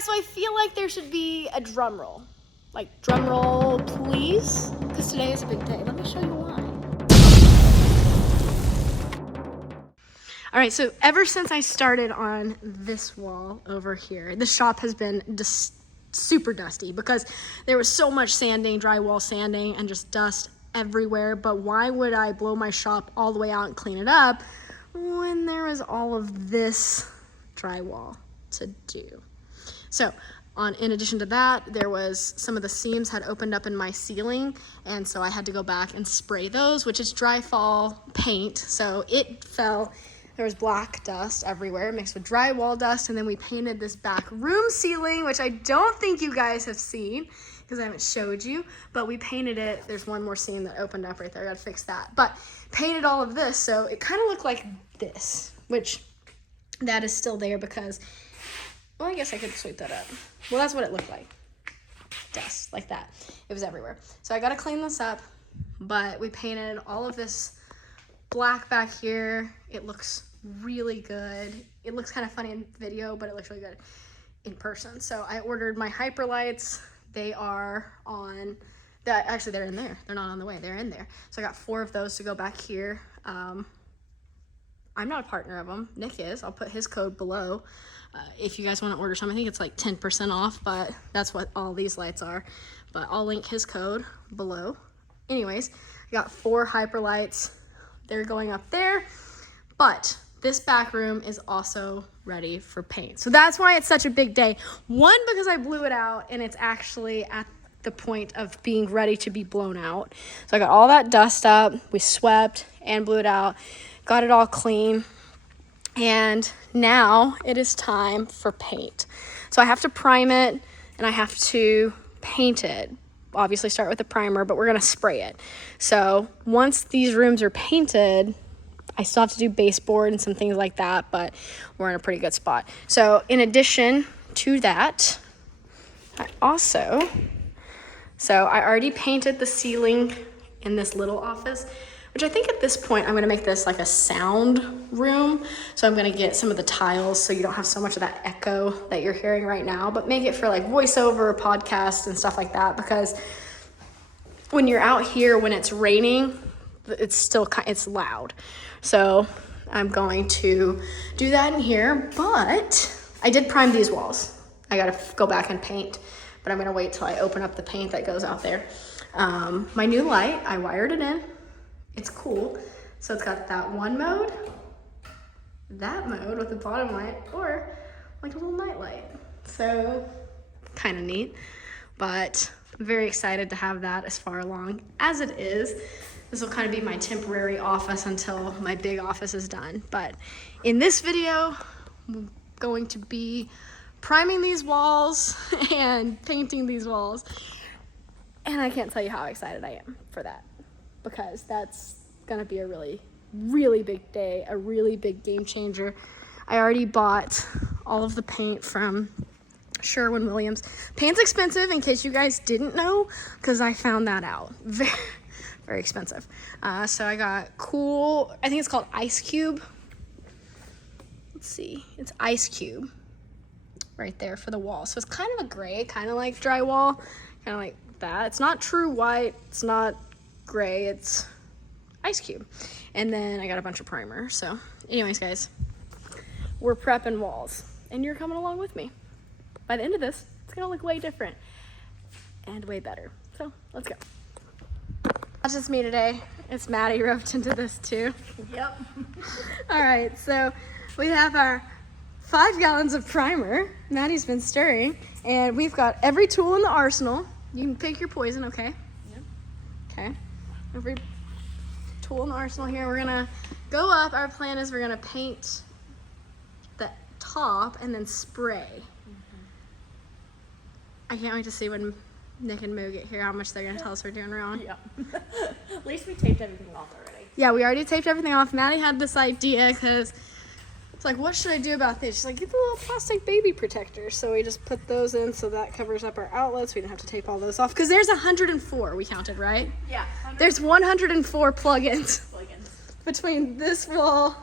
back, so I feel like there should be a drum roll. Like, drum roll, please. Because today is a big day. Let me show you why. All right, so ever since I started on this wall over here, the shop has been just super dusty because there was so much sanding, drywall sanding, and just dust everywhere. But why would I blow my shop all the way out and clean it up when there was all of this drywall to do? So in addition to that, there was some of the seams had opened up in my ceiling, and so I had to go back and spray those, which is dry fall paint. So it fell. There was black dust everywhere mixed with drywall dust, and then we painted this back room ceiling, which I don't think you guys have seen because I haven't showed you, but we painted it. There's one more seam that opened up right there. I gotta fix that. But painted all of this, so it kind of looked like this, which that is still there because, well, I guess I could sweep that up. Well, that's what it looked like. Dust, like that. It was everywhere. So I gotta clean this up, but we painted all of this black back here. It looks really good. It looks kind of funny in video, but it looks really good in person. So I ordered my Hyperlights. They are on, actually they're in there. They're not on the way, they're in there. So I got 4 of those to go back here. I'm not a partner of them. Nick is. I'll put his code below. If you guys want to order some, I think it's like 10% off, but that's what all these lights are. But I'll link his code below. Anyways, I got 4 Hyperlights. They're going up there, but this back room is also ready for paint. So that's why it's such a big day. One, because I blew it out and it's actually at the point of being ready to be blown out. So I got all that dust up, we swept and blew it out, got it all clean, and now it is time for paint. So I have to prime it and I have to paint it. Obviously start with the primer, but we're gonna spray it. So once these rooms are painted, I still have to do baseboard and some things like that, but we're in a pretty good spot. So in addition to that, I already painted the ceiling in this little office, which I think at this point I'm gonna make this like a sound room. So I'm gonna get some of the tiles so you don't have so much of that echo that you're hearing right now, but make it for like voiceover, podcasts, and stuff like that, because when you're out here, when it's raining, it's loud. So I'm going to do that in here, but I did prime these walls. I gotta go back and paint, but I'm gonna wait till I open up the paint that goes out there. My new light, I wired it in. It's cool. So it's got that one mode, that mode with the bottom light, or like a little night light. So kind of neat, but I'm very excited to have that as far along as it is. This will kind of be my temporary office until my big office is done. But in this video, I'm going to be priming these walls and painting these walls. And I can't tell you how excited I am for that, because that's gonna be a really, really big day, a really big game changer. I already bought all of the paint from Sherwin-Williams. Paint's expensive, in case you guys didn't know, because I found that out. Very expensive. So I got cool, I think it's called Ice Cube. Let's see, it's Ice Cube right there for the wall. So it's kind of a gray, kind of like drywall, kind of like that. It's not true white, it's not gray, it's Ice Cube. And then I got a bunch of primer. So anyways, guys, we're prepping walls and you're coming along with me. By the end of this, it's gonna look way different and way better. So let's go. Not just me today, it's Maddie roped into this too. Yep. All right, so we have our 5 gallons of primer. Maddie's been stirring, and we've got every tool in the arsenal. You can pick your poison, okay? Yep. Okay. Every tool in the arsenal here. We're gonna go up. Our plan is we're gonna paint the top and then spray. I can't wait to see when Nick and Moo get here how much they're gonna tell us we're doing wrong. Yep. At least we taped everything off already. Yeah, we already taped everything off. Maddie had this idea because it's like, what should I do about this? She's like, get the little plastic baby protectors. So we just put those in so that covers up our outlets. We didn't have to tape all those off because there's 104 we counted, right? Yeah. There's 104 plugins between this wall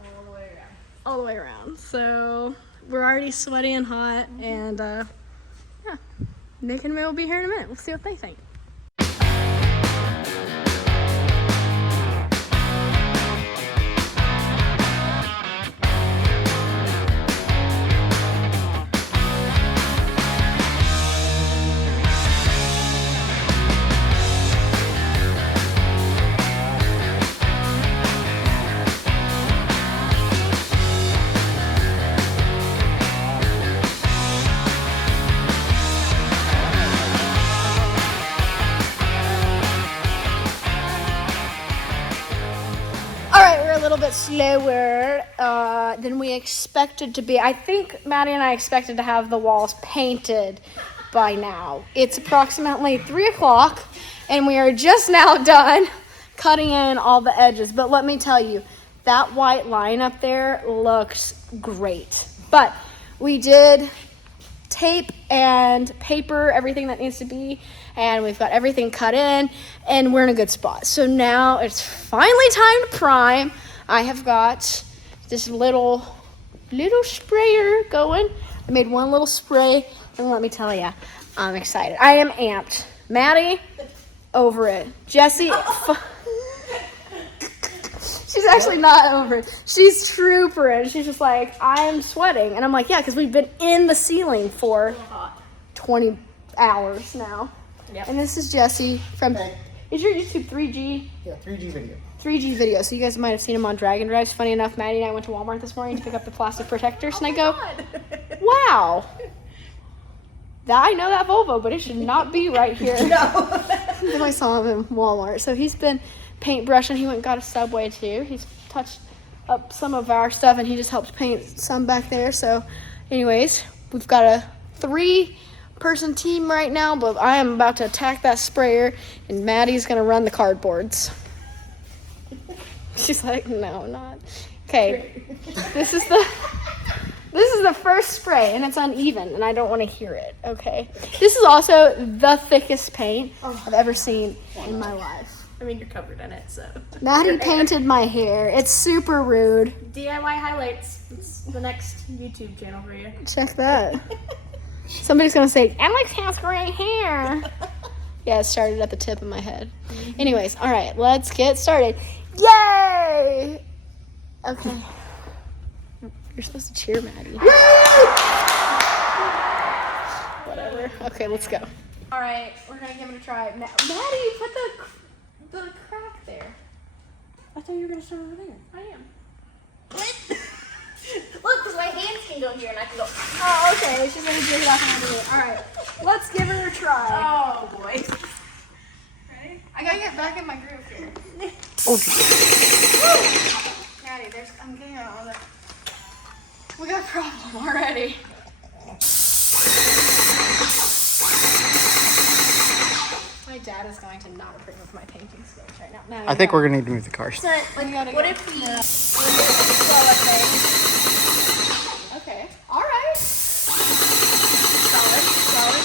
all the way around. all the way around. So we're already sweaty and hot, and yeah, Nick and May will be here in a minute. We'll see what they think. A little bit slower than we expected to be. I think Maddie and I expected to have the walls painted by now. It's approximately 3 o'clock and we are just now done cutting in all the edges. But let me tell you, that white line up there looks great. But we did tape and paper everything that needs to be, and we've got everything cut in, and we're in a good spot. So now it's finally time to prime. I have got this little sprayer going. I made one little spray, and let me tell you, I'm excited. I am amped. Maddie, over it. Jessie, she's actually not over it. She's troopering. She's just like, I'm sweating. And I'm like, yeah, because we've been in the ceiling for 20 hours now. Yep. And this is Jessie from, is your YouTube 3G? Yeah, 3G video. 3G video. So you guys might have seen him on Dragon Drives. Funny enough, Maddie and I went to Walmart this morning to pick up the plastic protectors. And I go, wow. I know that Volvo, but it should not be right here. No. Then I saw him in Walmart. So he's been paintbrushing. He went and got a Subway too. He's touched up some of our stuff and he just helped paint some back there. So anyways, we've got a 3-person team right now, but I am about to attack that sprayer and Maddie's gonna run the cardboards. She's like, no, not. Okay, this is the first spray and it's uneven and I don't want to hear it, okay? This is also the thickest paint I've ever seen in my life. I mean, you're covered in it, so. Maddie painted my hair. It's super rude. DIY highlights. It's the next YouTube channel for you. Check that. Somebody's going to say, Alex has gray hair. Yeah, it started at the tip of my head. Anyways, all right, let's get started. Yay! Okay. You're supposed to cheer, Maddie. Whatever. Okay, let's go. All right, we're going to give it a try. Maddie, put the crack there. I thought you were going to start over there. I am. Look, because my hands can go here and I can go. Oh, okay. She's going to do it off under here. All right, let's give her a try. Oh, boy. Ready? I got to get back in my groove here. Maddie, I'm getting out all that. We got a problem already. My dad is going to not approve of my painting skills right now. Maddie, I think we're gonna need to move the cars. So, what if we... Okay. All right. Solid.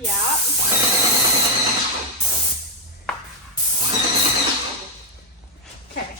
Yeah. Okay.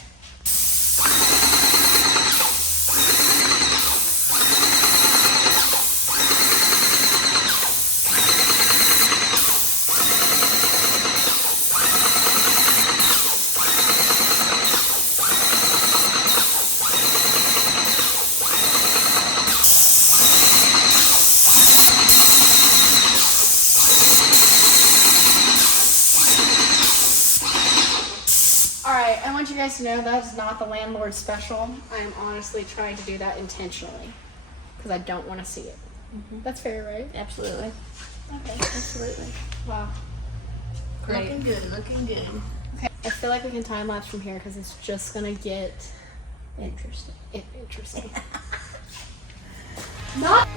I want you guys to know that is not the landlord special. I am honestly trying to do that intentionally because I don't want to see it. Mm-hmm. That's fair, right? Absolutely. Okay. Absolutely. Wow. Great. Looking good. Okay. I feel like we can time lapse from here because it's just gonna get Interesting. interesting. Not.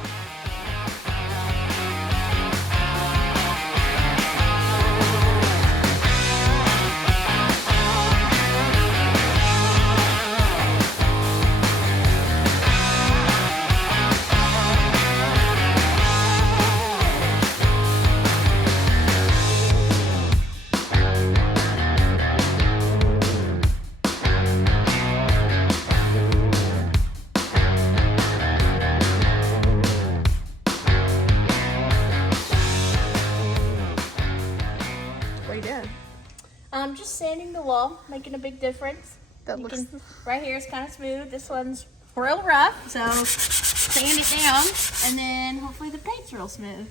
sanding the wall, making a big difference. That looks. Right here is kind of smooth. This one's real rough, so sand it down, and then hopefully the paint's real smooth.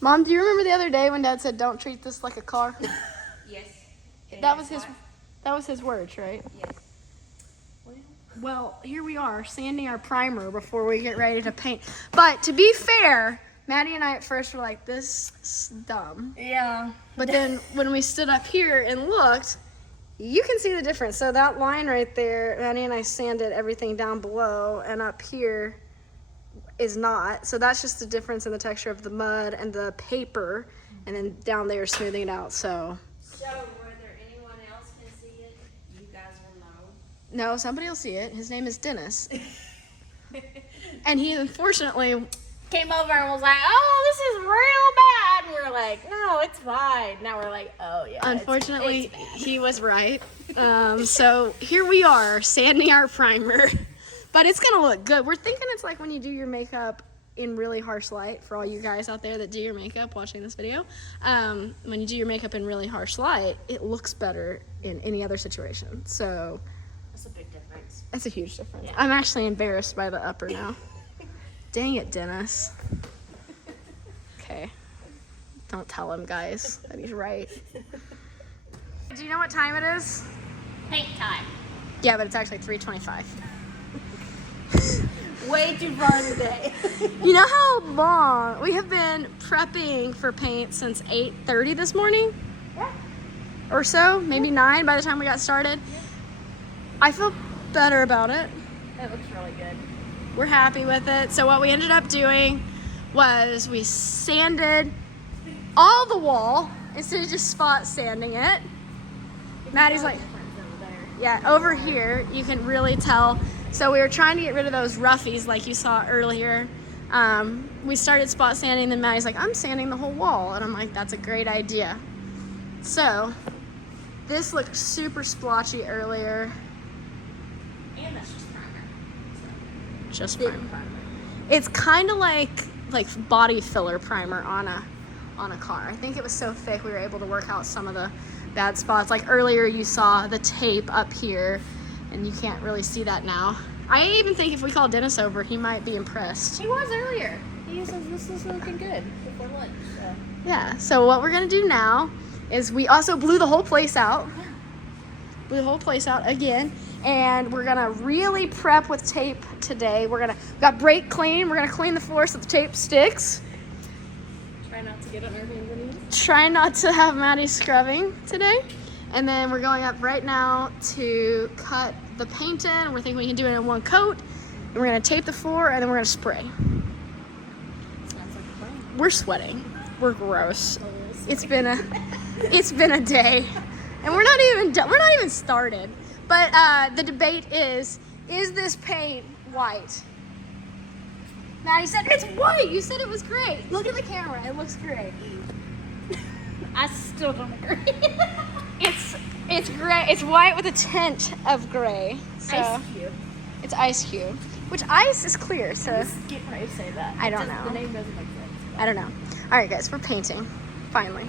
Mom, do you remember the other day when Dad said, "Don't treat this like a car"? Yes. That was his words, right? Yes. Well, here we are, sanding our primer before we get ready to paint. But to be fair, Maddie and I at first were like, this is dumb. Yeah. But then when we stood up here and looked, you can see the difference. So that line right there, Maddie and I sanded everything down below, and up here is not. So that's just the difference in the texture of the mud and the paper, and then down there smoothing it out. So whether anyone else can see it, you guys will know. no, somebody will see it. His name is Dennis. And he unfortunately Came over and was like, "Oh, this is real bad." And we're like, "No, it's fine." Now we're like, "Oh yeah." unfortunately, it's bad. he was right. So here we are, sanding our primer. But it's gonna look good. We're thinking it's like when you do your makeup in really harsh light, for all you guys out there that do your makeup watching this video. When you do your makeup in really harsh light, it looks better in any other situation. So That's a big difference. that's a huge difference. Yeah. I'm actually embarrassed by the upper now. Dang it, Dennis. Okay. Don't tell him, guys, that he's right. Do you know what time it is? Paint time. Yeah, but it's actually 3:25. Way too far today. You know how long we have been prepping for paint since 8:30 this morning? Yeah. Or so, maybe 9 by the time we got started. I feel better about it. That looks really good. We're happy with it. So what we ended up doing was we sanded all the wall instead of just spot sanding it. Maddie's like, yeah, over here you can really tell. So we were trying to get rid of those roughies like you saw earlier. We started spot sanding, then Maddie's like, I'm sanding the whole wall. And I'm like, that's a great idea. So this looked super splotchy earlier. And that's just primer. Just Big primer. primer. It's kind of like body filler primer on a car. I think it was so thick we were able to work out some of the bad spots. Like earlier you saw the tape up here, and you can't really see that now. I even think if we call Dennis over, he might be impressed. He was earlier. He says this is looking good before lunch. So. Yeah, so what we're gonna do now is we also blew the whole place out. Blew the whole place out again. And we're gonna really prep with tape today. We got brake clean. We're gonna clean the floor so the tape sticks. Try not to get on our hands and knees. Try not to have Maddie scrubbing today. And then we're going up right now to cut the paint in. We're thinking we can do it in one coat. And we're gonna tape the floor, and then we're gonna spray. Sounds like a plan. We're sweating. We're gross. It's been a day, and we're not even done. We're not even started. But the debate is this paint white? Maddie said it's white. You said it was gray. Look at the camera. It looks gray. I still don't agree. It's gray. It's white with a tint of gray. So Ice cube. it's ice cube, which ice is clear. So Just get ready to say that. I don't Just- know. The name doesn't make sense. I don't know. All right, guys, we're painting. Finally.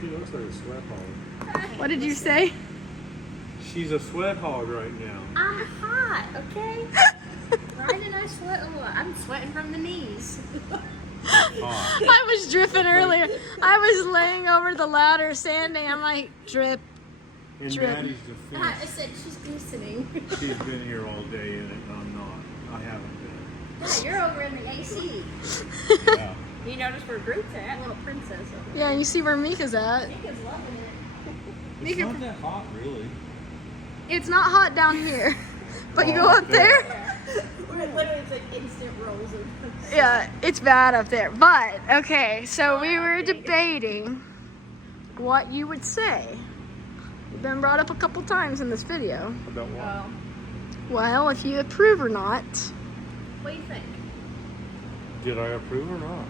She looks like a sweat hog. What did you say? She's a sweat hog right now. I'm hot, okay? Ryan and I sweat a lot. I'm sweating from the knees. Hot. I was dripping earlier. I was laying over the ladder sanding. I'm like, drip. In Drip. Maddie's I defense, said she's glistening. she's been here all day and I'm not. I haven't been. Yeah, you're over in the AC. Yeah. You notice where Groot's at? Little princess over Yeah, and you see where Mika's at. there. Mika's loving it. It's not that hot, really. It's not hot down here, but you go up there. Yeah. Literally, it's like instant rolls of. Yeah, it's bad up there. But okay, so we were debating what you would say. You've been brought up a couple times in this video. About what? Well, Well, if you approve or not. what do you think? Did I approve or not?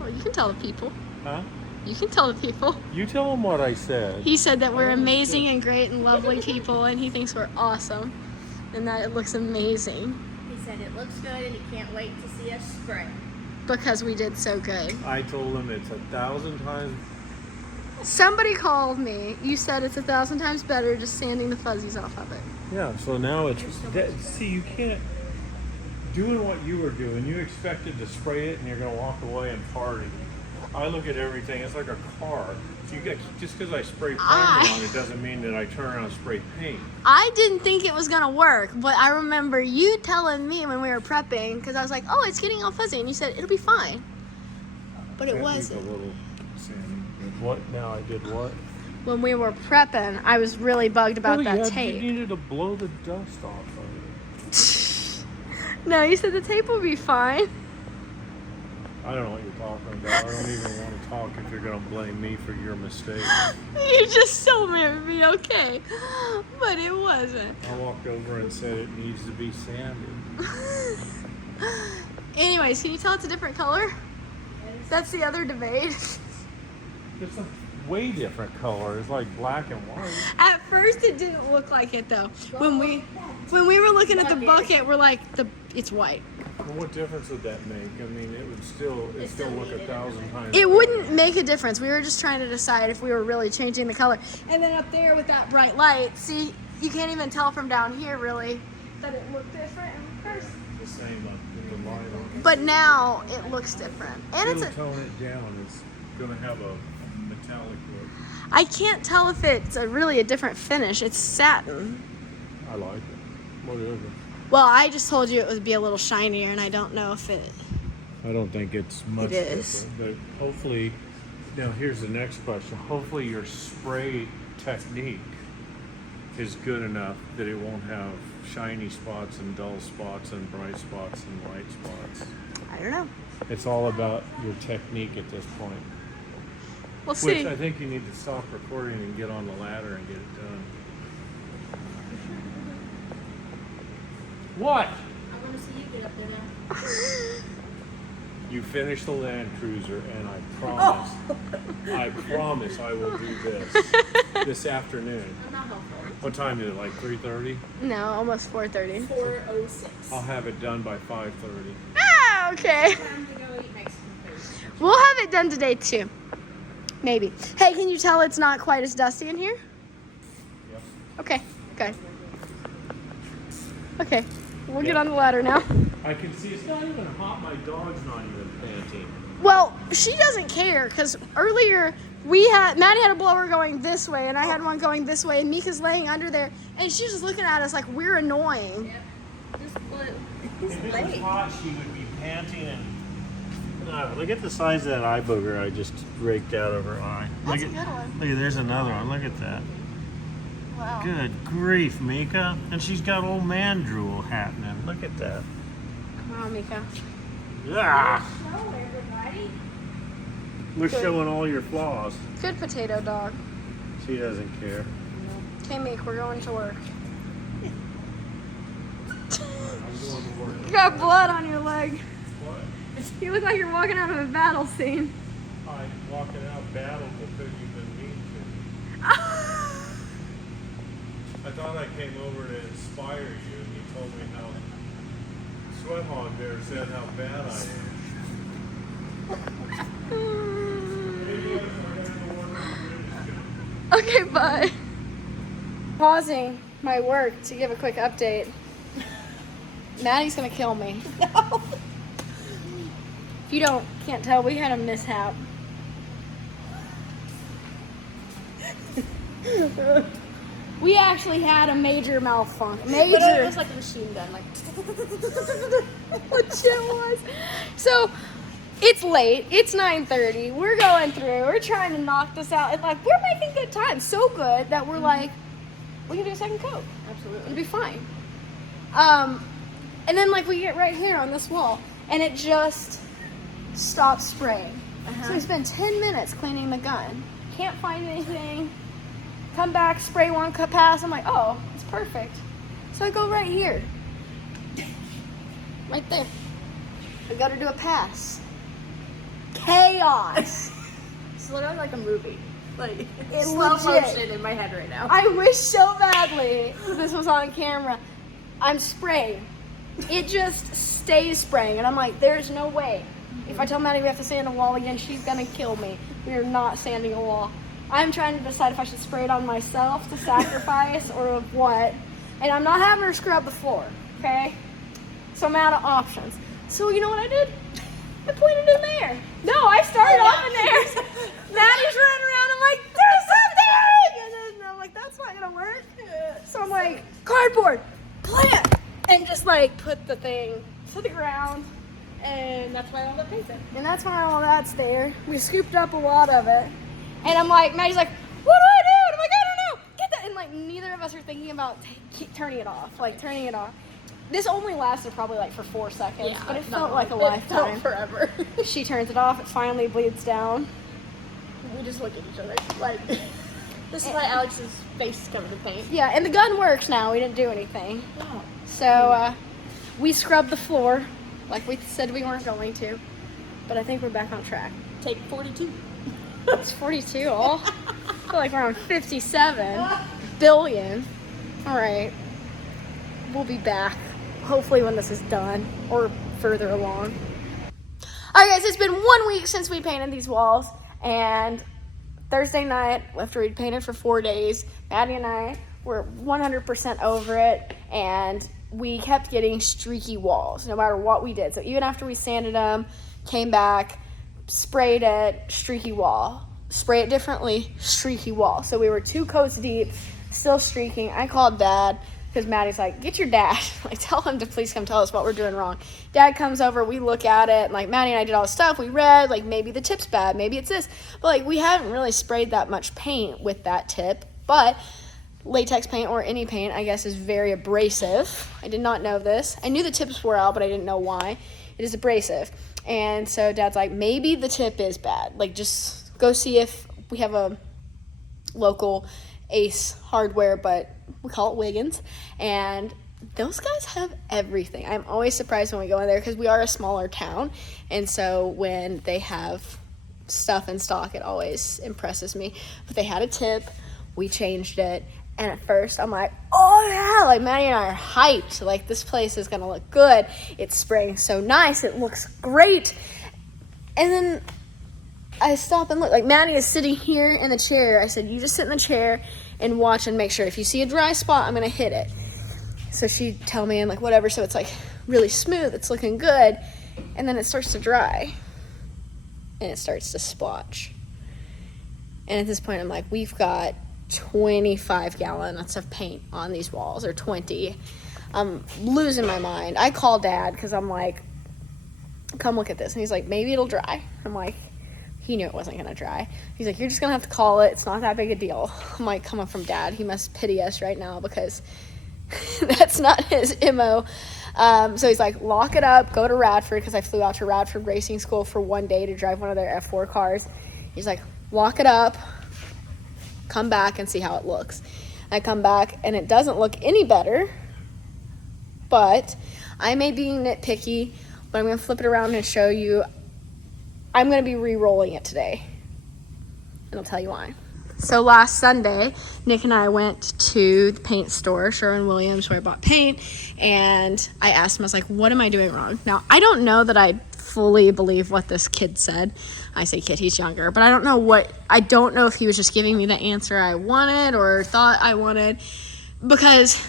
Well, you can tell the people. Huh? You can tell the people. You tell them what I said. He said that we're amazing and great and lovely people, and he thinks we're awesome, and that it looks amazing He said it looks good and he can't wait to see us spray. because we did so good. I told him it's 1,000 times Somebody called me. You said it's 1,000 times better just sanding the fuzzies off of it. Yeah, so now it's, see, you can't, doing what you were doing, you expected to spray it and you're going to walk away and party. I look at everything, it's like a car. So you get, just because I spray primer on it doesn't mean that I turn around and spray paint. I didn't think it was gonna work, but I remember you telling me when we were prepping, because I was like, oh, it's getting all fuzzy, and you said it'll be fine. But it wasn't. A little sanding. What now? I did what? When we were prepping, I was really bugged about that tape. You needed to blow the dust off of it. No, you said the tape will be fine. I don't know what you're talking about. I don't even want to talk if you're going to blame me for your mistake. You just told me it would be okay, but it wasn't. I walked over and said it needs to be sanded. Anyways, can you tell it's a different color? That's the other debate. It's a way different color. It's like black and white. At first, it didn't look like it though. When we were looking at the bucket, we're like, it's white. Well, what difference would that make? I mean, it would still look 1,000 times. It wouldn't make a difference. We were just trying to decide if we were really changing the color. And then up there with that bright light, see, you can't even tell from down here really that it looked different. And of course, the same with the light on it. but now it looks different. And It'll tone it down. It's going to have a metallic look. I can't tell if it's really a different finish. It's satin. I like it. Whatever. Well, I just told you it would be a little shinier, and I don't know if it. I don't think it's much It is. different, but hopefully, now here's the next question. Hopefully your spray technique is good enough that it won't have shiny spots and dull spots and bright spots and light spots. I don't know. It's all about your technique at this point. We'll see. Which I think you need to stop recording and get on the ladder and get it done. What? I want to see you get up there now. You finish the Land Cruiser, and I promise I will do this afternoon. I'm not helpful. What time is it? Like 3:30? No, almost 4:30. 4:06. I'll have it done by 5:30. Ah, okay. Time to go eat Mexican food. We'll have it done today too. Maybe. Hey, can you tell it's not quite as dusty in here? Yep. Okay. Okay. Okay. We'll get on the ladder now. I can see it's not even hot. My dog's not even panting. Well, she doesn't care because earlier Maddie had a blower going this way and I had one going this way and Mika's laying under there and she's just looking at us like we're annoying. Yep. Just blew. If it was hot, she would be panting and. No, look at the size of that eye booger I just raked out of her eye. That's a good one. Look at, there's another one. Look at that. Wow. Good grief, Mika. And she's got old man drool happening. Look at that. Come on, Mika. Ah, Hello, everybody. we're showing all your flaws. Good potato dog. She doesn't care. Okay, Meek, we're going to work. I'm going to work. You got blood on your leg. What? You look like you're walking out of a battle scene. I'm walking out battle because you've been mean to me. I thought I came over to inspire you, and you told me how Sweat Hog there said how bad I am. Maybe I gotta go work on the Okay, bye. Pausing my work to give a quick update. Maddie's gonna kill me. No. If you can't tell, we had a mishap. We actually had a major malfunction. But it Major. was like a machine gun, like. What shit was. So it's late. It's 9:30. We're going through. We're trying to knock this out, and like we're making good time. So good that we're like, we can do a second coat. Absolutely. It'll be fine. And then like we get right here on this wall, and it just stops spraying. So we spend 10 minutes cleaning the gun. Can't find anything. Come back, spray one pass. I'm like, oh, it's perfect. So I go right here. Right there. I gotta do a pass. Chaos. It's literally like a movie. Like, It slow legit. motion in my head right now. I wish so badly this was on camera. I'm spraying. It just stays spraying. And I'm like, there's no way. If I tell Maddie we have to sand a wall again, she's gonna kill me. We are not sanding a wall. I'm trying to decide if I should spray it on myself to sacrifice or what. And I'm not having her scrub the floor, okay? So I'm out of options. So you know what I did? I pointed in there. No, I started off in there. Maddie's running around. I'm like, there's something! And then I'm like, that's not gonna work. So I'm like, cardboard, plant! And just like put the thing to the ground. And that's why all the paint's in. And that's why all that's there. We scooped up a lot of it. And I'm like, Maddie's like, what do I do? And I'm like, I don't know. Get that. And like, neither of us are thinking about turning it off. Like, turning it off. This only lasted probably like for 4 seconds, but it felt like a lifetime. It felt forever. She turns it off. It finally bleeds down. We just look at each other like, this is why Alex's face is covered in paint. Yeah, and the gun works now. We didn't do anything. Oh. So we scrubbed the floor like we said we weren't going to. But I think we're back on track. Take 42. It's 42 all. I feel like we're on 57 billion. All right. We'll be back. Hopefully when this is done or further along. All right, guys, it's been 1 week since we painted these walls. And Thursday night, after we'd painted for 4 days, Maddie and I were 100% over it. And we kept getting streaky walls no matter what we did. So even after we sanded them, came back, sprayed it, streaky wall. Spray it differently, streaky wall. So we were 2 coats deep, still streaking. I called Dad because Maddie's like, get your dad. Like, tell him to please come tell us what we're doing wrong. Dad comes over, we look at it, and like Maddie and I did all the stuff. We read, like, maybe the tip's bad, maybe it's this. But like, we haven't really sprayed that much paint with that tip. But latex paint or any paint, I guess, is very abrasive. I did not know this. I knew the tips were out, but I didn't know why. It is abrasive. And so Dad's like, maybe the tip is bad. Like, just go see if we have a local Ace Hardware, but we call it Wiggins. And those guys have everything. I'm always surprised when we go in there because we are a smaller town. And so when they have stuff in stock, it always impresses me. But they had a tip. We changed it. And at first, I'm like, oh, yeah. Like, Maddie and I are hyped. Like, this place is going to look good. It's spraying so nice. It looks great. And then I stop and look. Like, Maddie is sitting here in the chair. I said, you just sit in the chair and watch and make sure. If you see a dry spot, I'm going to hit it. So she'd tell me, and like, whatever. So it's, like, really smooth. It's looking good. And then it starts to dry. And it starts to splotch. And at this point, I'm like, we've got 25 gallons of paint on these walls, or 20. I'm losing my mind. I call Dad because I'm like, come look at this. And he's like, maybe it'll dry. I'm like, he knew it wasn't going to dry. He's like, you're just going to have to call it. It's not that big a deal. I'm like, coming from Dad, he must pity us right now because that's not his MO. So he's like, lock it up, go to Radford, because I flew out to Radford Racing School for 1 day to drive one of their F4 cars. He's like, lock it up, come back and see how it looks. I come back and it doesn't look any better, but I may be nitpicky, but I'm going to flip it around and show you. I'm going to be re-rolling it today, and I'll tell you why. So last Sunday, Nick and I went to the paint store, Sherwin-Williams, where I bought paint, and I asked him, I was like, what am I doing wrong? Now, I don't know that I fully believe what this kid said. I say kid, he's younger, but I don't know if he was just giving me the answer I wanted or thought I wanted, because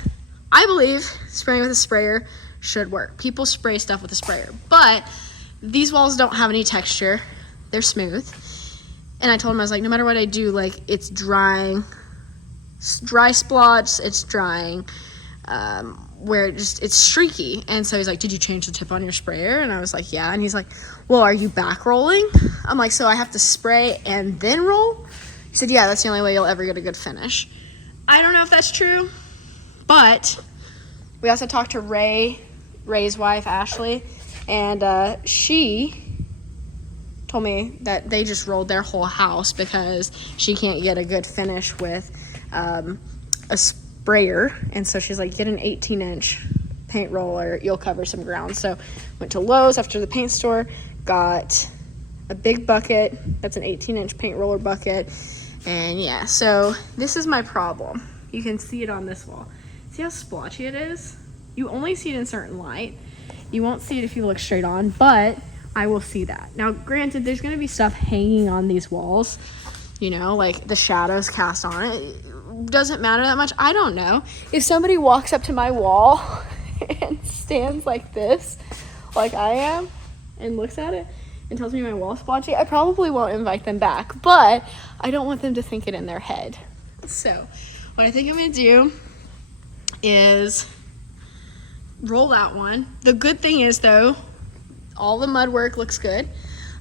I believe spraying with a sprayer should work. People spray stuff with a sprayer, but these walls don't have any texture. They're smooth. And I told him, I was like, no matter what I do, like, it's drying. Dry splots, it's drying. Where it's streaky. And so he's like, did you change the tip on your sprayer? And I was like, yeah. And he's like, well, are you back rolling? I'm like, so I have to spray and then roll? He said, yeah, that's the only way you'll ever get a good finish. I don't know if that's true, but we also talked to Ray's wife, Ashley, and she told me that they just rolled their whole house because she can't get a good finish with a sprayer. And so she's like, get an 18-inch paint roller, you'll cover some ground. So went to Lowe's after the paint store, got a big bucket. That's an 18-inch paint roller bucket. And yeah, so this is my problem. You can see it on this wall. See how splotchy it is? You only see it in certain light. You won't see it if you look straight on, but I will see that. Now, granted, there's going to be stuff hanging on these walls. you know, like the shadows cast on it. It doesn't matter that much. I don't know. If somebody walks up to my wall and stands like this, like I am, and looks at it and tells me my wall's splotchy, I probably won't invite them back, but I don't want them to think it in their head. So what I think I'm gonna do is roll that one. The good thing is though, all the mud work looks good.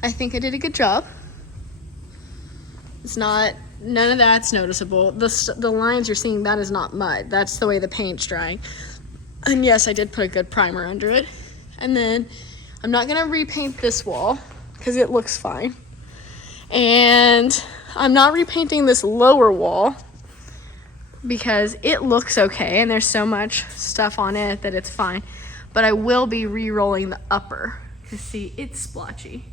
I think I did a good job. It's not, none of that's noticeable. The lines you're seeing, that is not mud. That's the way the paint's drying. And yes, I did put a good primer under it. And then I'm not gonna repaint this wall because it looks fine. And I'm not repainting this lower wall because it looks okay and there's so much stuff on it that it's fine. But I will be re-rolling the upper because see, it's splotchy.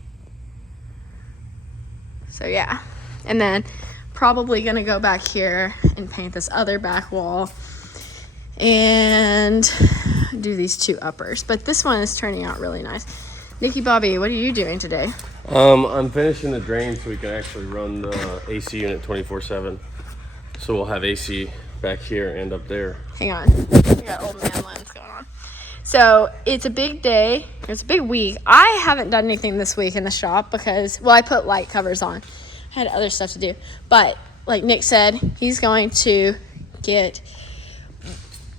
So yeah. And then probably gonna go back here and paint this other back wall and do these two uppers. But this one is turning out really nice. Nikki Bobby, what are you doing today? I'm finishing the drain so we can actually run the AC unit 24/7. So we'll have AC back here and up there. Hang on, we got old man lens going on. So it's a big day, it's a big week. I haven't done anything this week in the shop because, well, I put light covers on. I had other stuff to do. But like Nick said, he's going to get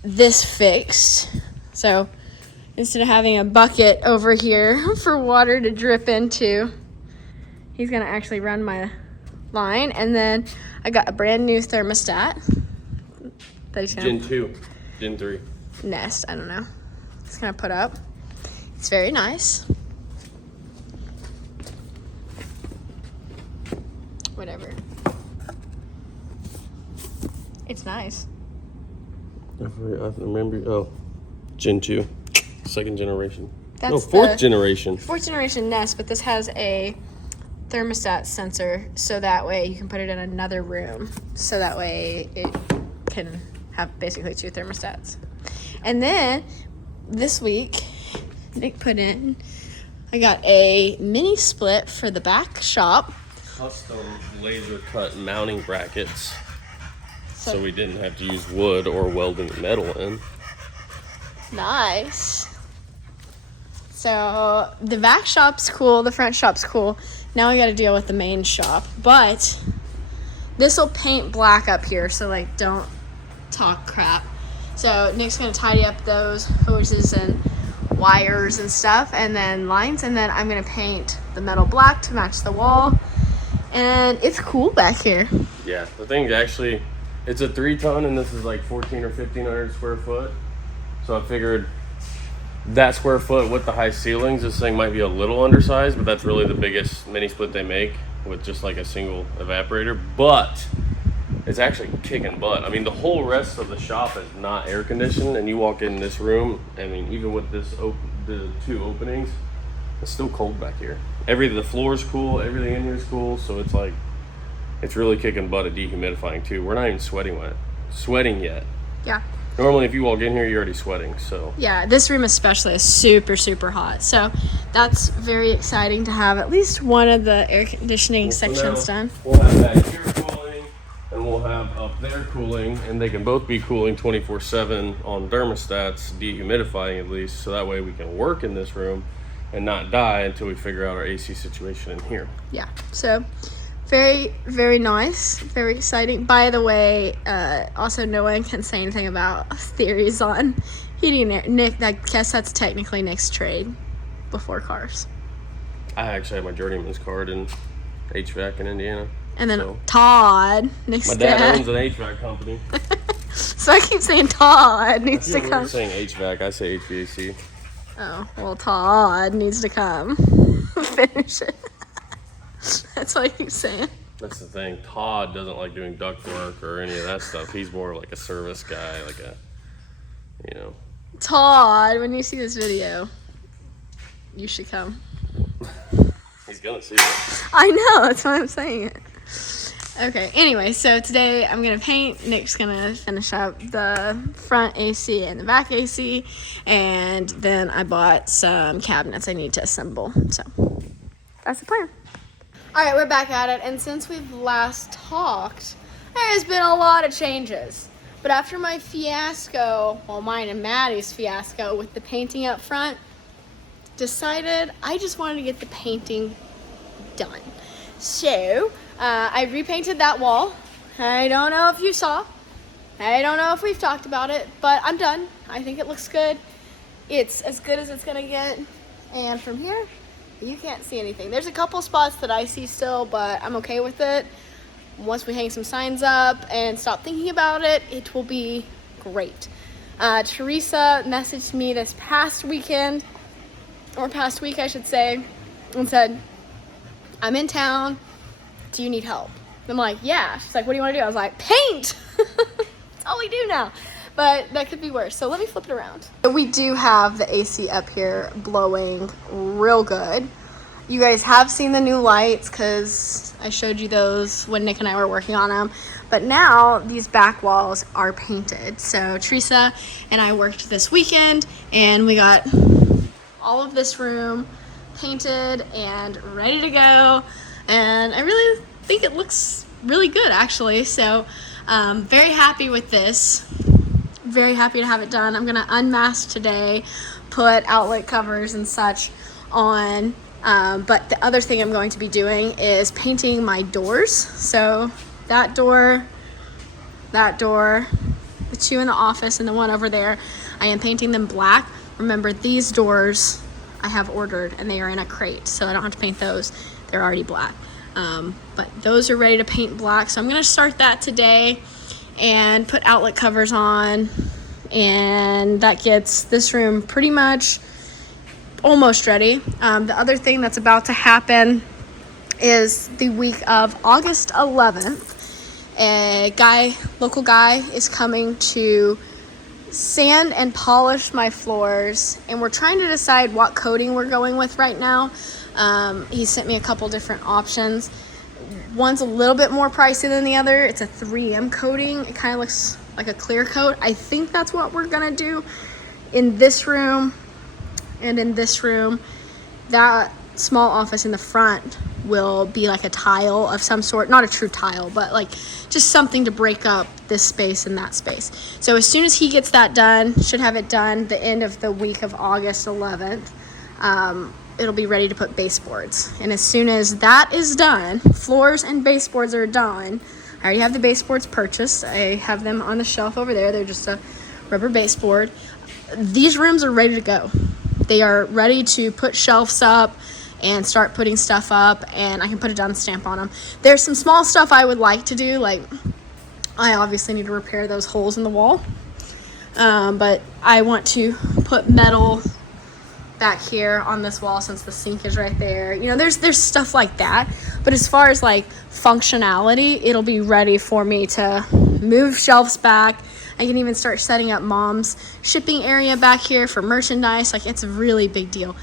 this fixed. So instead of having a bucket over here for water to drip into, he's gonna actually run my line. And then I got a brand new thermostat that he's gonna Gen 2, Gen 3. Nest, I don't know. He's gonna put up. It's very nice. Whatever. It's nice. I remember, Gen 2, second generation. That's no, fourth generation. Fourth generation Nest, but this has a thermostat sensor, so that way you can put it in another room. So that way it can have basically two thermostats. And then this week, Nick put in, I got a mini split for the back shop. Custom laser cut mounting brackets. So we didn't have to use wood or welding metal in. Nice. So the back shop's cool, the front shop's cool. Now we got to deal with the main shop. But this will paint black up here, so like don't talk crap. So Nick's gonna tidy up those hoses and wires and stuff, and then lines, and then I'm gonna paint the metal black to match the wall. And it's cool back here. Yeah, the thing's actually, it's a 3-ton and this is like 1,400 or 1,500 square foot. So I figured that square foot with the high ceilings, this thing might be a little undersized, but that's really the biggest mini split they make with just like a single evaporator. But it's actually kicking butt. I mean, the whole rest of the shop is not air conditioned, and you walk in this room, I mean, even with this the two openings, it's still cold back here. The floor's cool, everything in here is cool, so it's like, it's really kicking butt at dehumidifying too. We're not even sweating yet. Yeah. Normally if you walk in here, you're already sweating, so. Yeah, this room especially is super, super hot. So that's very exciting to have at least one of the air conditioning sections done. We'll have back here cooling, and we'll have up there cooling, and they can both be cooling 24/7 on thermostats, dehumidifying at least, so that way we can work in this room and not die until we figure out our AC situation in here. Yeah, so very, very nice, very exciting. By the way, also no one can say anything about theories on heating air. Nick, I guess that's technically Nick's trade before cars. I actually have my journeyman's card in HVAC in Indiana. And then so. Todd, Nick's My dad owns an HVAC company. So I keep saying Todd needs to You're come. saying HVAC, I say HVAC. Oh, well, Todd needs to come finish it. That's what I keep saying. That's the thing. Todd doesn't like doing duct work or any of that stuff. He's more like a service guy, like a, you know. Todd, when you see this video, you should come. He's gonna see it. I know, that's why I'm saying it. Okay, anyway, so today I'm gonna paint. Nick's gonna finish up the front AC and the back AC, and then I bought some cabinets I need to assemble. So that's the plan. All right, we're back at it, and since we've last talked, there's been a lot of changes. But after my fiasco, well, mine and Maddie's fiasco with the painting up front, decided I just wanted to get the painting done. So, I repainted that wall. I don't know if you saw. I don't know if we've talked about it, but I'm done. I think it looks good. It's as good as it's gonna get. And from here, you can't see anything. There's a couple spots that I see still, but I'm okay with it. Once we hang some signs up and stop thinking about it, it will be great. Teresa messaged me this past weekend, or past week I should say, and said, I'm in town, do you need help? I'm like, yeah. She's like, what do you want to do? I was like, paint! That's all we do now. But that could be worse, so let me flip it around. We do have the AC up here blowing real good. You guys have seen the new lights because I showed you those when Nick and I were working on them. But now these back walls are painted. So Teresa and I worked this weekend and we got all of this room painted and ready to go. And I really think it looks really good actually. So very happy with this. Very happy to have it done. I'm gonna unmask today, put outlet covers and such on. But the other thing I'm going to be doing is painting my doors. So that door, the two in the office and the one over there, I am painting them black. Remember, these doors I have ordered and they are in a crate, so I don't have to paint those. They're already black. But those are ready to paint black. So I'm gonna start that today and put outlet covers on. And that gets this room pretty much almost ready. The other thing that's about to happen is the week of August 11th. A local guy is coming to sand and polish my floors, and we're trying to decide what coating we're going with right now. He sent me a couple different options. One's a little bit more pricey than the other. It's a 3M coating. It kind of looks like a clear coat. I think that's what we're gonna do in this room and in this room. That small office in the front will be like a tile of some sort. Not a true tile, but like just something to break up this space and that space. So as soon as he gets that done, should have it done the end of the week of August 11th, it'll be ready to put baseboards. And as soon as that is done, floors and baseboards are done. I already have the baseboards purchased. I have them on the shelf over there. They're just a rubber baseboard. These rooms are ready to go. They are ready to put shelves up and start putting stuff up, and I can put a done stamp on them. There's some small stuff I would like to do, like I obviously need to repair those holes in the wall. But I want to put metal back here on this wall since the sink is right there. You know, there's stuff like that. But as far as like functionality, it'll be ready for me to move shelves back. I can even start setting up Mom's shipping area back here for merchandise. Like, it's a really big deal.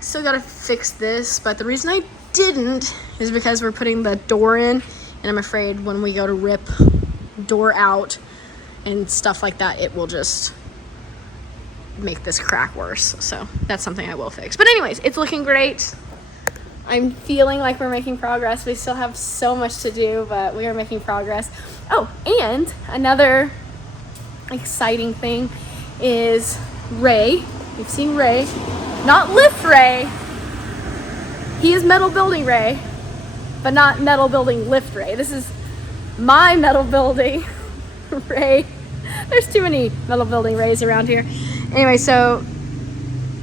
Still gotta fix this, but the reason I didn't is because we're putting the door in, and I'm afraid when we go to rip door out and stuff like that, it will just make this crack worse. So that's something I will fix. But anyways, it's looking great. I'm feeling like we're making progress. We still have so much to do, but we are making progress. Oh, and another exciting thing is Ray. You've seen Ray. Not Lift Ray. He is metal building Ray, but not metal building Lift Ray. This is my metal building Ray. There's too many metal building Rays around here. Anyway, so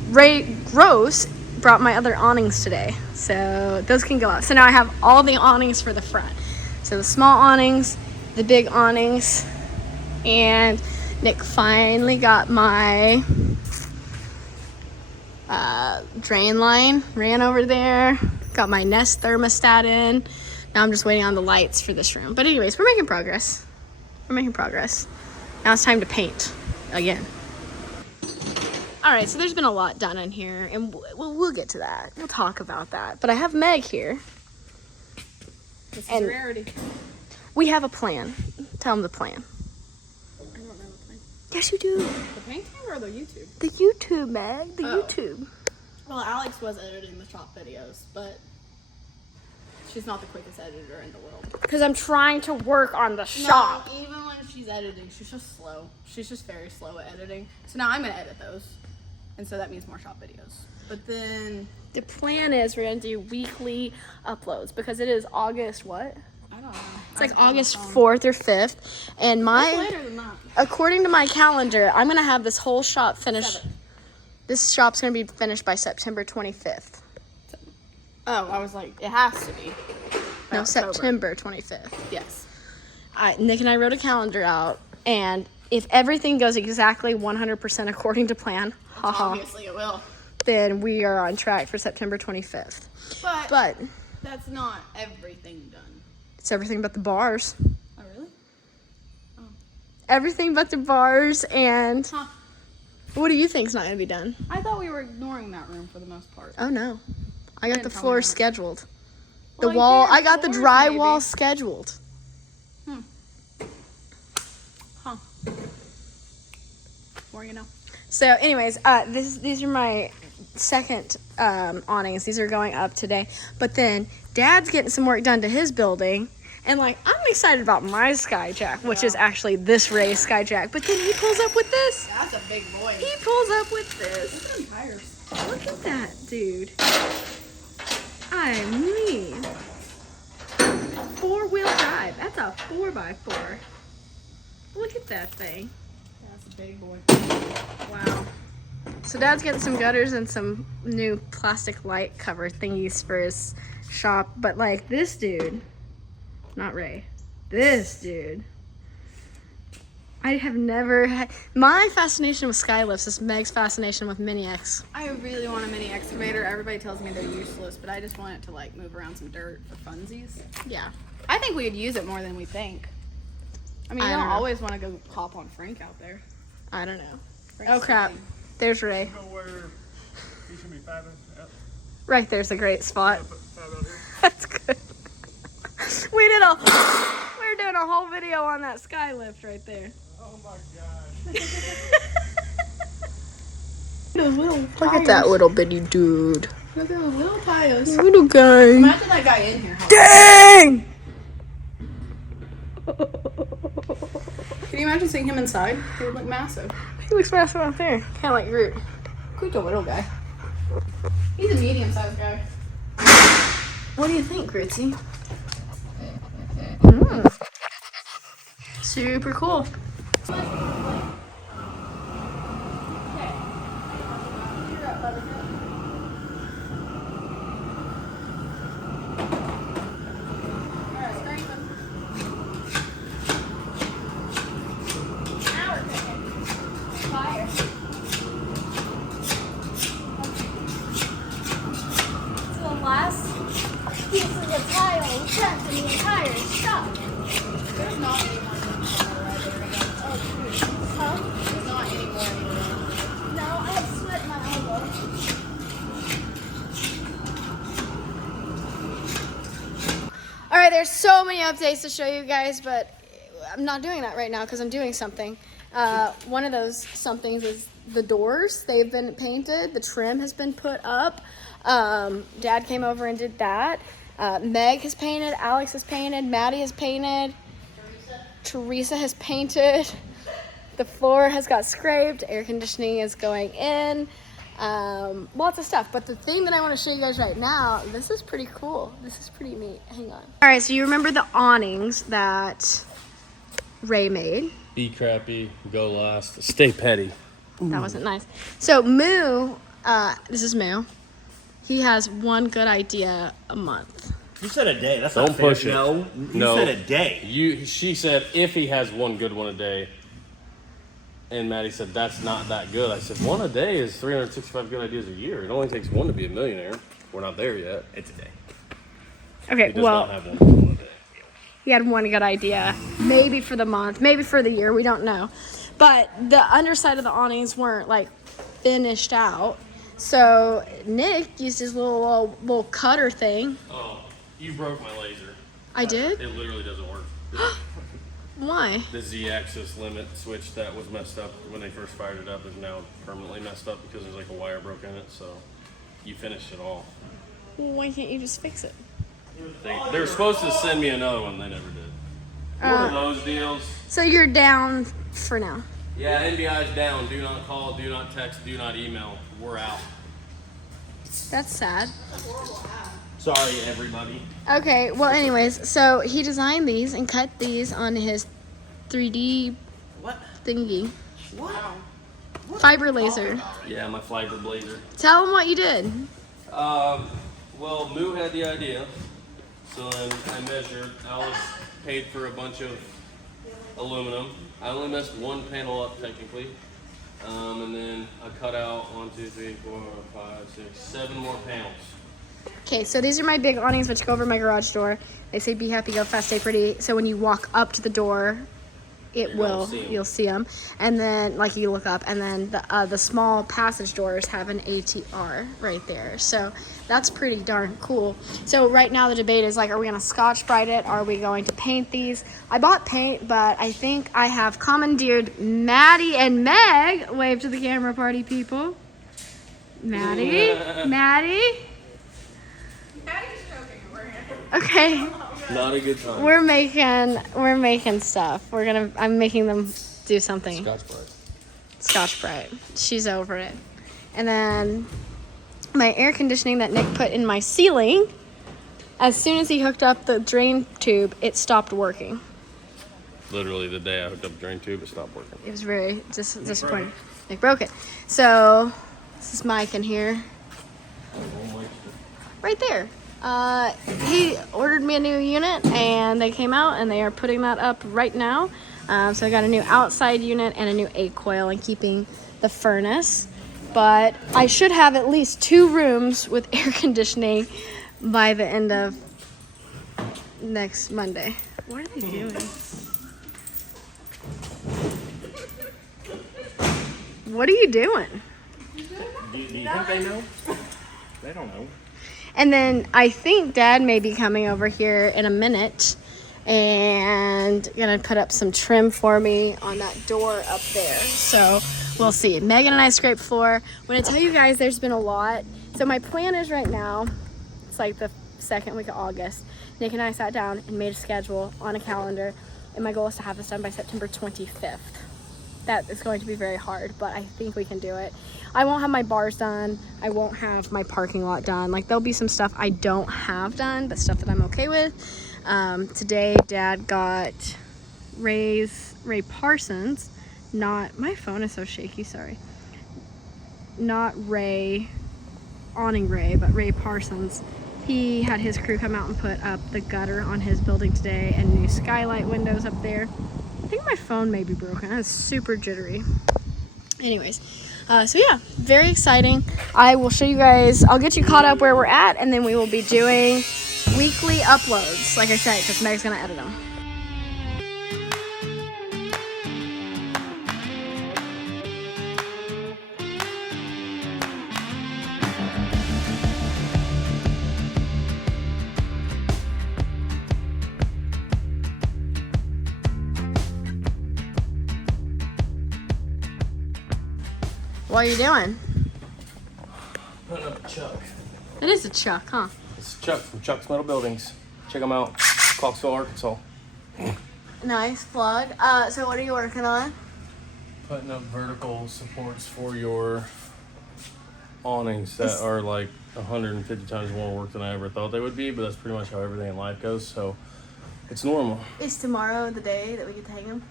Ray Gross brought my other awnings today. So those can go up. So now I have all the awnings for the front. So the small awnings, the big awnings, and Nick finally got my drain line, ran over there, got my Nest thermostat in. Now I'm just waiting on the lights for this room. But anyways, we're making progress. We're making progress. Now it's time to paint again. All right, so there's been a lot done in here, and we'll get to that. We'll talk about that. But I have Meg here. This is a rarity. We have a plan. Tell them the plan. I don't know the plan. Yes, you do. The painting or the YouTube? The YouTube, Meg. The YouTube. Well, Alex was editing the shop videos, but She's not the quickest editor in the world. Because I'm trying to work on the shop. No, even when she's editing, she's just slow. She's just very slow at editing. So now I'm gonna edit those. And so that means more shop videos. But then The plan is we're gonna do weekly uploads because it is August what? I don't know. It's like August 4th or 5th. And Later than that. according to my calendar, I'm gonna have this whole shop finished. 7th. This shop's gonna be finished by September 25th. Oh, I was like, it has to be. No, October. September 25th. Yes. Nick and I wrote a calendar out, and if everything goes exactly 100% according to plan, haha, Obviously it will. then we are on track for September 25th. But that's not everything done. it's everything but the bars. Oh, really? Everything but the bars, and Huh. what do you think's not gonna be done? I thought we were ignoring that room for the most part. Oh no, I got the didn't tell floor me that. scheduled. Well, The wall, interior I got the floors, drywall maybe. scheduled. More you know. So, anyways, these are my second awnings. These are going up today. But then Dad's getting some work done to his building, and like I'm excited about my skyjack, which is actually this Ray skyjack. But then he pulls up with this. That's a big boy. He pulls up with this. Look at them tires. Look at that, dude. I mean, 4-wheel drive. That's a 4x4. Look at that thing. That's a big boy. Wow. So Dad's getting some gutters and some new plastic light cover thingies for his shop. But like this dude, not Ray, this dude, I have never had, my fascination with skylifts is Meg's fascination with Mini X. I really want a mini excavator. Everybody tells me they're useless, but I just want it to like move around some dirt for funsies. Yeah. I think we'd use it more than we think. I mean, you I don't don't know. always want to go hop on Frank out there. I don't know. Frank's Oh crap. fine. There's Ray. You know where he should be 5 out? Right there's a great spot. 5 out here. That's good. We're doing a whole video on that skylift right there. Oh my god. Those little Look at that little bitty dude. Look at those little tires. Little guy. Imagine that guy in here. Dang! Can you imagine seeing him inside? He would look massive. He looks massive out there. Kind of like Groot. Who's a little guy? He's a medium-sized guy. What do you think, Grootsy? Super cool. There's not any more. There's not any more anymore. All right, there's so many updates to show you guys, but I'm not doing that right now because I'm doing something. One of those somethings is the doors. They've been painted. The trim has been put up. Dad came over and did that. Meg has painted. Alex has painted. Maddie has painted. Teresa has painted. The floor has got scraped. Air conditioning is going in. Lots of stuff. But the thing that I want to show you guys right now, this is pretty cool. This is pretty neat. Hang on. All right, so you remember the awnings that Ray made? Be crappy, go last, stay petty. That wasn't nice. So Moo, this is Moo. He has one good idea a month. You said a day. That's Don't not fair. push it. No, you No. said a day. She said if he has one good one a day, and Maddie said that's not that good. I said one a day is 365 good ideas a year. It only takes one to be a millionaire. We're not there yet. It's a day. Okay, He does well, not have one good one a day. he had one good idea. Maybe for the month, maybe for the year. We don't know. But the underside of the awnings weren't like finished out. So Nick used his little cutter thing. Oh, you broke my laser. I did? It literally doesn't work. Why? The Z-axis limit switch that was messed up when they first fired it up is now permanently messed up because there's like a wire broke in it. So you finished it all. Why can't you just fix it? They were supposed to send me another one. They never did. One of those deals. So you're down for now. Yeah, NBI's down. Do not call, do not text, do not email. We're out. That's sad. Sorry, everybody. Okay, well, anyways, so he designed these and cut these on his 3D thingy. What? Fiber laser. Yeah, my fiber blazer. Tell him what you did. Well, Moo had the idea, so then I measured. Alice paid for a bunch of aluminum. I only messed one panel up technically, and then I cut out 1, 2, 3, 4, 5, 6, 7 more panels. Okay, so these are my big awnings which go over my garage door. They say be happy, go fast, stay pretty. So when you walk up to the door, you'll see them. And then like you look up, and then the small passage doors have an ATR right there. So that's pretty darn cool. So right now the debate is like, are we gonna Scotch-Brite it? Are we going to paint these? I bought paint, but I think I have commandeered Maddie and Meg. Wave to the camera, party people. Maddie, Maddie. Okay. Not a good time. We're making stuff. I'm making them do something. Scotch-Brite. She's over it. And then my air conditioning that Nick put in my ceiling, as soon as he hooked up the drain tube, it stopped working. Literally the day I hooked up the drain tube, it stopped working. It was very disappointing. Nick broke it. So this is Mike in here. Right there. He ordered me a new unit and they came out and they are putting that up right now. So I got a new outside unit and a new 8 coil and keeping the furnace. But I should have at least 2 rooms with air conditioning by the end of next Monday. What are they doing? What are you doing? Do you think they know? They don't know. And then I think Dad may be coming over here in a minute and gonna put up some trim for me on that door up there. So we'll see. Megan and I scraped floor. I'm gonna tell you guys there's been a lot. So my plan is right now, it's like the 2nd week of August. Nick and I sat down and made a schedule on a calendar, and my goal is to have this done by September 25th. That is going to be very hard, but I think we can do it. I won't have my bars done. I won't have my parking lot done. Like, there'll be some stuff I don't have done, but stuff that I'm okay with. Today, Dad got Ray Parsons, not, my phone is so shaky, sorry. Not Ray, Awning Ray, but Ray Parsons. He had his crew come out and put up the gutter on his building today and new skylight windows up there. I think my phone may be broken. It's super jittery. Anyways, so yeah, very exciting. I will show you guys, I'll get you caught up where we're at, and then we will be doing weekly uploads, like I said, because Meg's gonna edit them. What are you doing? Putting up a Chuck. It is a Chuck, huh? It's Chuck from Chuck's Metal Buildings. Check them out. Clarksville, Arkansas. Nice plug. So what are you working on? Putting up vertical supports for your awnings that are like 150 times more work than I ever thought they would be, but that's pretty much how everything in life goes, so it's normal. Is tomorrow the day that we get to hang them?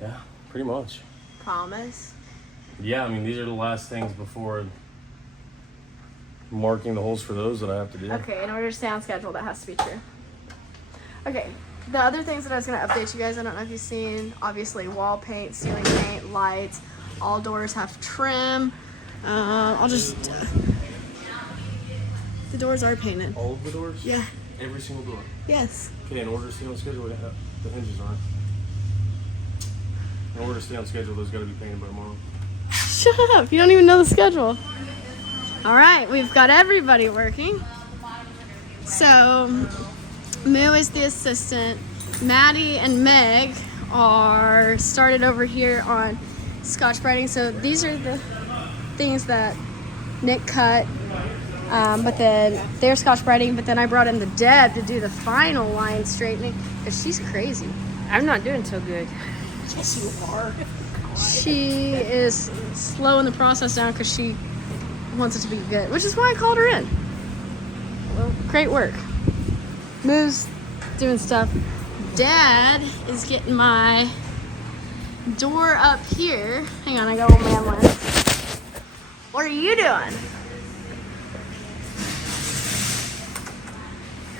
Yeah, pretty much. Promise. Yeah, I mean, these are the last things before marking the holes for those that I have to do. Okay, in order to stay on schedule, that has to be true. Okay, the other things that I was going to update you guys, I don't know if you've seen, obviously wall paint, ceiling paint, lights, all doors have trim. The doors are painted. All of the doors? Yeah. Every single door? Yes. Okay, in order to stay on schedule, the hinges aren't. In order to stay on schedule, those got to be painted by tomorrow. Shut up, you don't even know the schedule. All right, we've got everybody working. So, Moo is the assistant. Maddie and Meg are started over here on Scotch-Briting. So these are the things that Nick cut But then they're Scotch Brighting, but then I brought in the Deb to do the final line straightening because she's crazy. I'm not doing so good. Yes, you are. She is slow in the process now because she wants it to be good, which is why I called her in. Well, great work. Moves, doing stuff. Dad is getting my door up here. Hang on, I got old man lens. What are you doing?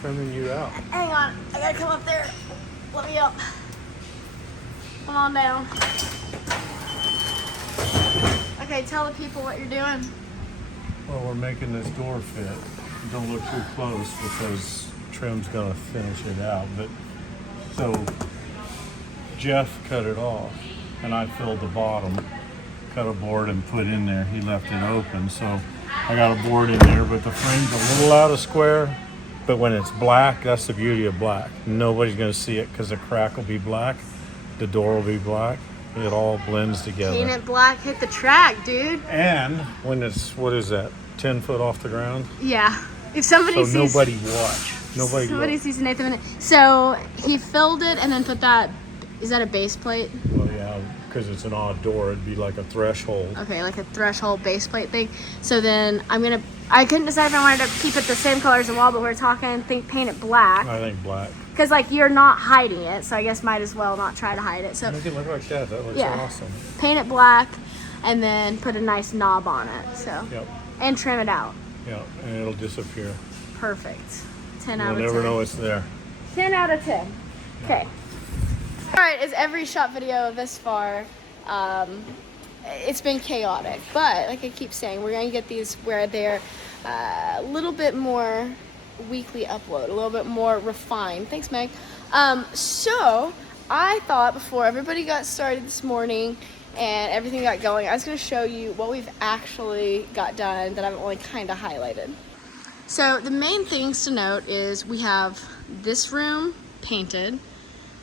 Trimming you out. Hang on, I gotta come up there. Let me up. Come on down. Okay, tell the people what you're doing. Well, we're making this door fit. Don't look too close because trim's gonna finish it out. But so Jeff cut it off, and I filled the bottom, cut a board and put in there. He left it open, so I got a board in there. But the frame's a little out of square. But when it's black, that's the beauty of black. Nobody's gonna see it because the crack will be black, the door will be black. It all blends together. Paint it black, hit the track, dude. And when it's, what is that, 10 foot off the ground? Yeah. If somebody So sees nobody watch. Nobody somebody look. sees Nathan in it. So he filled it and then put that, is that a base plate? Well, yeah, because it's an odd door. It'd be like a threshold. Okay, like a threshold base plate thing. So then I couldn't decide if I wanted to keep it the same color as the wall, but we were talking, paint it black. I think black. Because like you're not hiding it, so I guess might as well not try to hide it. So Make it look like that. That looks Yeah. awesome. paint it black and then put a nice knob on it. So Yep, and trim it out. yep, and it'll disappear. Perfect. 10 out You'll of 10. never know it's there. 10 out of 10. Okay. All right, as every shop video this far, it's been chaotic. But like I keep saying, we're going to get these where they're a little bit more weekly upload, a little bit more refined. Thanks, Meg. So I thought before everybody got started this morning and everything got going, I was going to show you what we've actually got done that I've only kind of highlighted. So the main things to note is we have this room painted,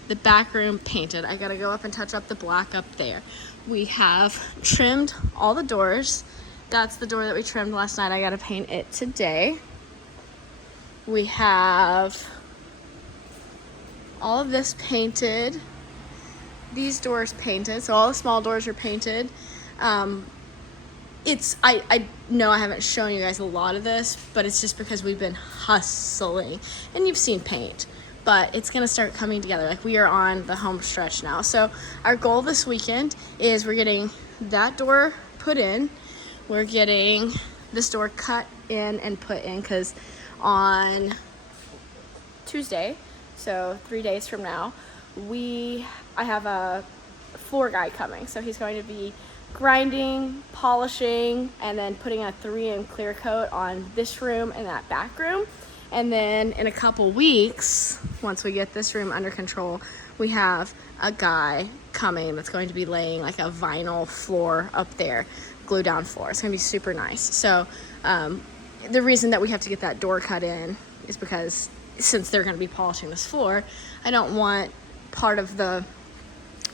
the back room painted. I gotta go up and touch up the black up there. We have trimmed all the doors. That's the door that we trimmed last night. I gotta paint it today. We have all of this painted. These doors painted, so all the small doors are painted. I know I haven't shown you guys a lot of this, but it's just because we've been hustling. And you've seen paint, but it's gonna start coming together. Like we are on the home stretch now. So our goal this weekend is we're getting that door put in. We're getting this door cut in and put in because on Tuesday, so 3 days from now, I have a floor guy coming. So he's going to be grinding, polishing, and then putting a 3M clear coat on this room and that back room. And then in a couple weeks, once we get this room under control, we have a guy coming that's going to be laying like a vinyl floor up there, glue down floor. It's gonna be super nice. So the reason that we have to get that door cut in is because since they're gonna be polishing this floor, I don't want part of the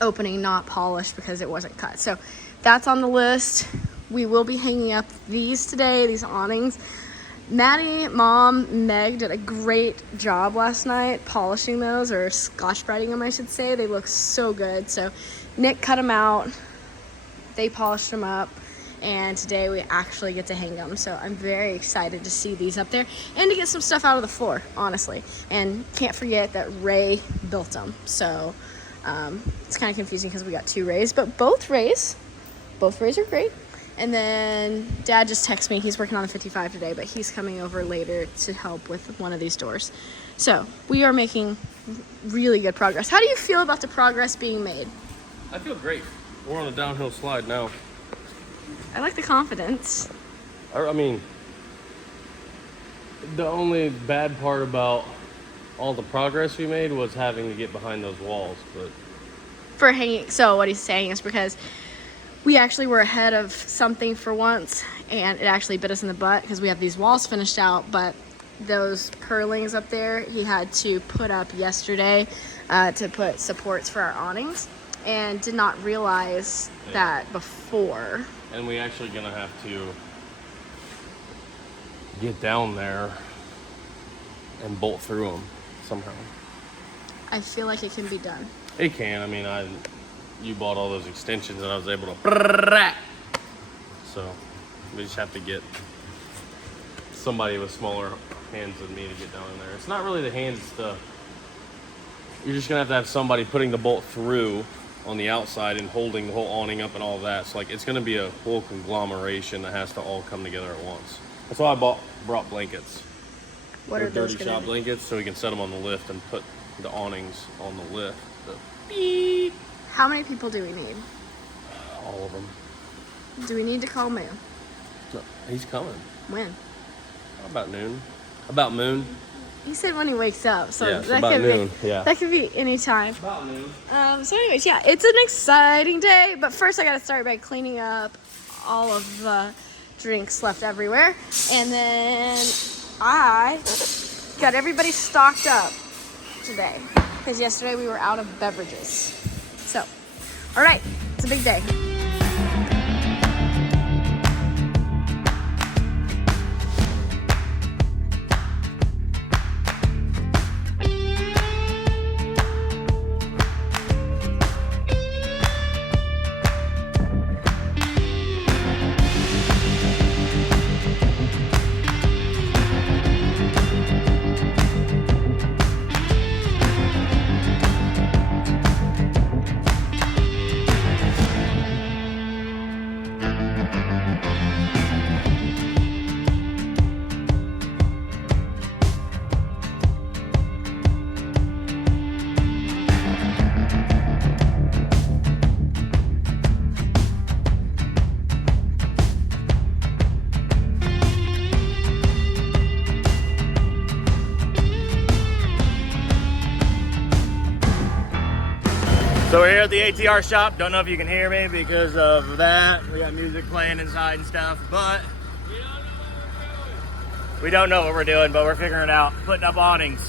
opening not polished because it wasn't cut. So that's on the list. We will be hanging up these today, these awnings. Maddie, Mom, Meg did a great job last night polishing those, or Scotch Brighting them, I should say. They look so good. So Nick cut them out, they polished them up, and today we actually get to hang them. So I'm very excited to see these up there and to get some stuff out of the floor, honestly. And can't forget that Ray built them. So it's kind of confusing because we got two Rays, but both Rays are great. And then Dad just texted me. He's working on the 55 today, but he's coming over later to help with one of these doors. So we are making really good progress. How do you feel about the progress being made? I feel great. We're on a downhill slide now. I like the confidence. I mean, the only bad part about all the progress we made was having to get behind those walls, but For hanging, so what he's saying is because we actually were ahead of something for once, and it actually bit us in the butt because we have these walls finished out, but those purlings up there he had to put up yesterday to put supports for our awnings, and did not realize that before. and we actually gonna have to get down there and bolt through them somehow. I feel like it can be done. It can. I mean, you bought all those extensions, and I was able to. So we just have to get somebody with smaller hands than me to get down in there. It's not really the hands, it's you're just gonna have somebody putting the bolt through on the outside and holding the whole awning up and all that. So like, it's gonna be a whole conglomeration that has to all come together at once. That's why I brought blankets. What They're are those dirty gonna shop be? blankets, so we can set them on the lift and put the awnings on the lift. The beep. How many people do we need? All of them. Do we need to call Moo? No, he's coming. When? About noon. About noon. He said when he wakes up, so Yeah, so that about could noon, be yeah. that could be any time. About noon. So anyways, yeah, it's an exciting day, but first I gotta start by cleaning up all of the drinks left everywhere, and then I got everybody stocked up today because yesterday we were out of beverages. So, all right, it's a big day. So we're here at the ATR shop. Don't know if you can hear me because of that. We got music playing inside and stuff, but we don't know what we're doing, but we're figuring it out. Putting up awnings.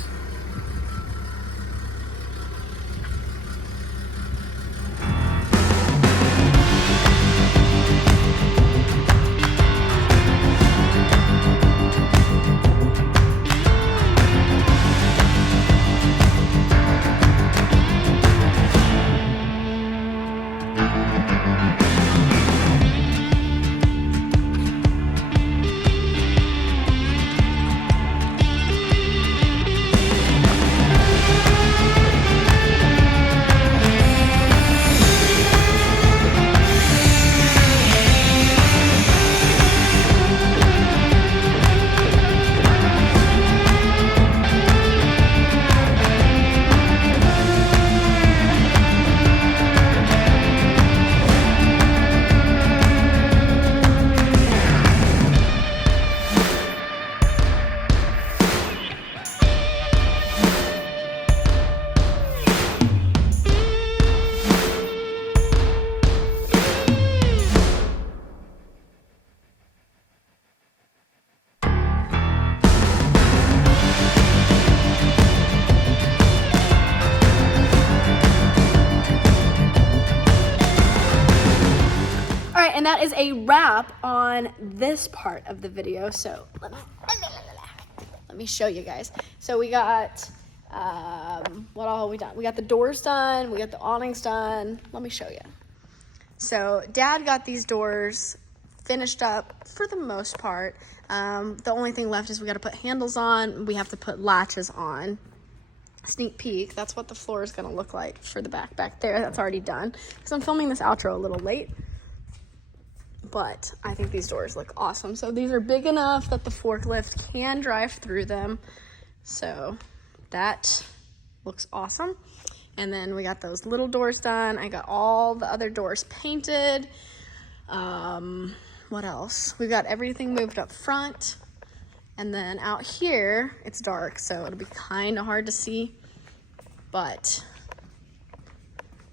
And that is a wrap on this part of the video. So let me show you guys. So we got, what all have we done? We got the doors done, we got the awnings done. Let me show you. So Dad got these doors finished up for the most part. The only thing left is we got to put handles on. We have to put latches on. Sneak peek, that's what the floor is gonna look like for the back there. That's already done. Because I'm filming this outro a little late. But I think these doors look awesome. So these are big enough that the forklift can drive through them. So that looks awesome. And then we got those little doors done. I got all the other doors painted. What else? We got everything moved up front. And then out here, it's dark, so it'll be kind of hard to see. But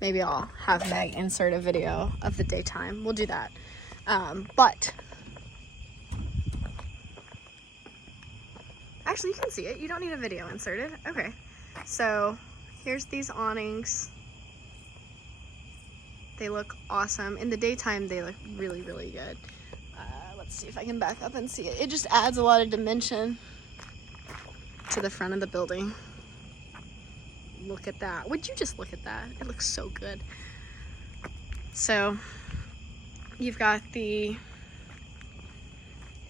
maybe I'll have Meg insert a video of the daytime. We'll do that. But actually, you can see it. You don't need a video inserted. Okay. So here's these awnings. They look awesome. In the daytime, they look really, really good. Let Let's see if I can back up and see it. It just adds a lot of dimension to the front of the building. Look at that. Would you just look at that? It looks so good. So you've got the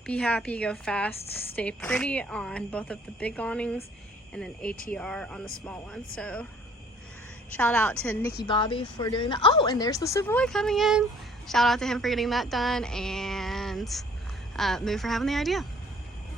Be Happy, Go Fast, Stay Pretty on both of the big awnings, and then ATR on the small one. So shout out to Nicky Bobby for doing that. Oh, and there's the Savoy coming in. Shout out to him for getting that done, and Moo for having the idea.